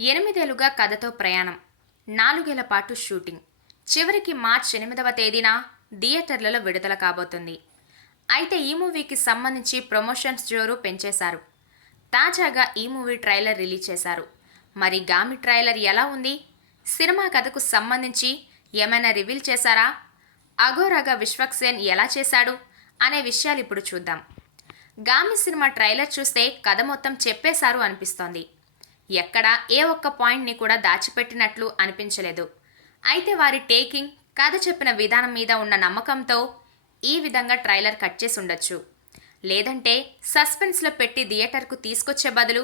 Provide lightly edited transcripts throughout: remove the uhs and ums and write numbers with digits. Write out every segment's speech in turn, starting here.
8 ఏళ్లుగా కథతో ప్రయాణం, 4 ఏళ్ల పాటు షూటింగ్, చివరికి మార్చి 8వ తేదీన థియేటర్లలో విడుదల కాబోతుంది. అయితే ఈ మూవీకి సంబంధించి ప్రమోషన్స్ జోరు పెంచేశారు. తాజాగా ఈ మూవీ ట్రైలర్ రిలీజ్ చేశారు. మరి గామి ట్రైలర్ ఎలా ఉంది? సినిమా కథకు సంబంధించి ఏమైనా రివీల్ చేశారా? అఘోరాగా విశ్వక్ సేన్ ఎలా చేశాడు అనే విషయాలు ఇప్పుడు చూద్దాం. గామి సినిమా ట్రైలర్ చూస్తే కథ మొత్తం చెప్పేశారు అనిపిస్తోంది. ఎక్కడా ఏ ఒక్క పాయింట్ని కూడా దాచిపెట్టినట్లు అనిపించలేదు. అయితే వారి టేకింగ్, కథ చెప్పిన విధానం మీద ఉన్న నమ్మకంతో ఈ విధంగా ట్రైలర్ కట్ చేసి ఉండొచ్చు. లేదంటే సస్పెన్స్లో పెట్టి థియేటర్కు తీసుకొచ్చే బదులు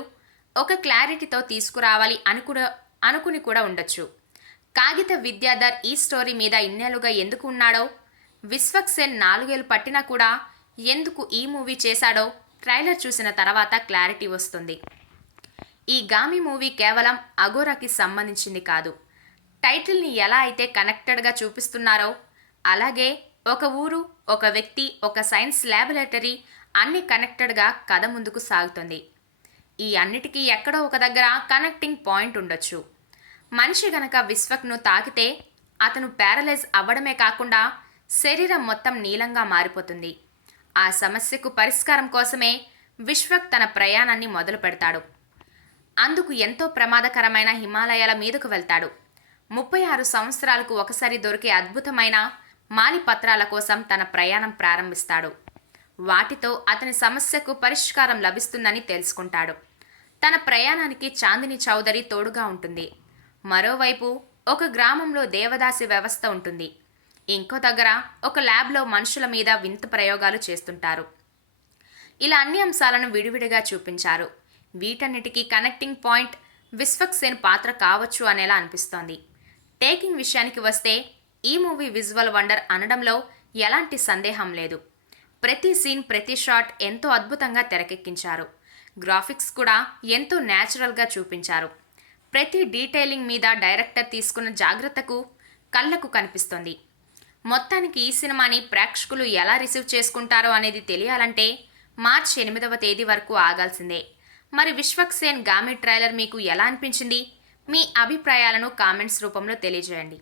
ఒక క్లారిటీతో తీసుకురావాలి అనుకుని కూడా ఉండొచ్చు. కాగిత విద్యాధర్ ఈ స్టోరీ మీద ఇన్నేళ్లుగా ఎందుకు ఉన్నాడో, విశ్వక్ సేన్ 4 ఏళ్లు పట్టినా కూడా ఎందుకు ఈ మూవీ చేశాడో ట్రైలర్ చూసిన తర్వాత క్లారిటీ వస్తుంది. ఈ గామి మూవీ కేవలం అఘోరాకి సంబంధించింది కాదు. టైటిల్ని ఎలా అయితే కనెక్టెడ్గా చూపిస్తున్నారో అలాగే ఒక ఊరు, ఒక వ్యక్తి, ఒక సైన్స్ ల్యాబొరేటరీ అన్ని కనెక్టెడ్గా కథ ముందుకు సాగుతుంది. ఈ అన్నిటికీ ఎక్కడో ఒక దగ్గర కనెక్టింగ్ పాయింట్ ఉండొచ్చు. మనిషి గనక విశ్వక్ను తాకితే అతను ప్యారలైజ్ అవ్వడమే కాకుండా శరీరం మొత్తం నీలంగా మారిపోతుంది. ఆ సమస్యకు పరిష్కారం కోసమే విశ్వక్ తన ప్రయాణాన్ని మొదలు పెడతాడు. అందుకు ఎంతో ప్రమాదకరమైన హిమాలయాల మీదకు వెళ్తాడు. 36 సంవత్సరాలకు ఒకసారి దొరికే అద్భుతమైన మాలిపత్రాల కోసం తన ప్రయాణం ప్రారంభిస్తాడు. వాటితో అతని సమస్యకు పరిష్కారం లభిస్తుందని తెలుసుకుంటాడు. తన ప్రయాణానికి చాందిని చౌదరి తోడుగా ఉంటుంది. మరోవైపు ఒక గ్రామంలో దేవదాసి వ్యవస్థ ఉంటుంది. ఇంకో దగ్గర ఒక ల్యాబ్లో మనుషుల మీద వింత ప్రయోగాలు చేస్తుంటారు. ఇలా అన్ని అంశాలను విడివిడిగా చూపించారు. వీటన్నిటికీ కనెక్టింగ్ పాయింట్ విశ్వక్ సేన్ పాత్ర కావచ్చు అనేలా అనిపిస్తోంది. టేకింగ్ విషయానికి వస్తే ఈ మూవీ విజువల్ వండర్ అనడంలో ఎలాంటి సందేహం లేదు. ప్రతి సీన్, ప్రతి షాట్ ఎంతో అద్భుతంగా తెరకెక్కించారు. గ్రాఫిక్స్ కూడా ఎంతో న్యాచురల్గా చూపించారు. ప్రతి డీటెయిలింగ్ మీద డైరెక్టర్ తీసుకున్న జాగ్రత్తకు కళ్ళకు కనిపిస్తోంది. మొత్తానికి ఈ సినిమాని ప్రేక్షకులు ఎలా రిసీవ్ చేసుకుంటారో అనేది తెలియాలంటే మార్చి 8వ తేదీ వరకు ఆగాల్సిందే. మరి విశ్వక్ సేన్ గామి ట్రైలర్ మీకు ఎలా అనిపించింది? మీ అభిప్రాయాలను కామెంట్స్ రూపంలో తెలియజేయండి.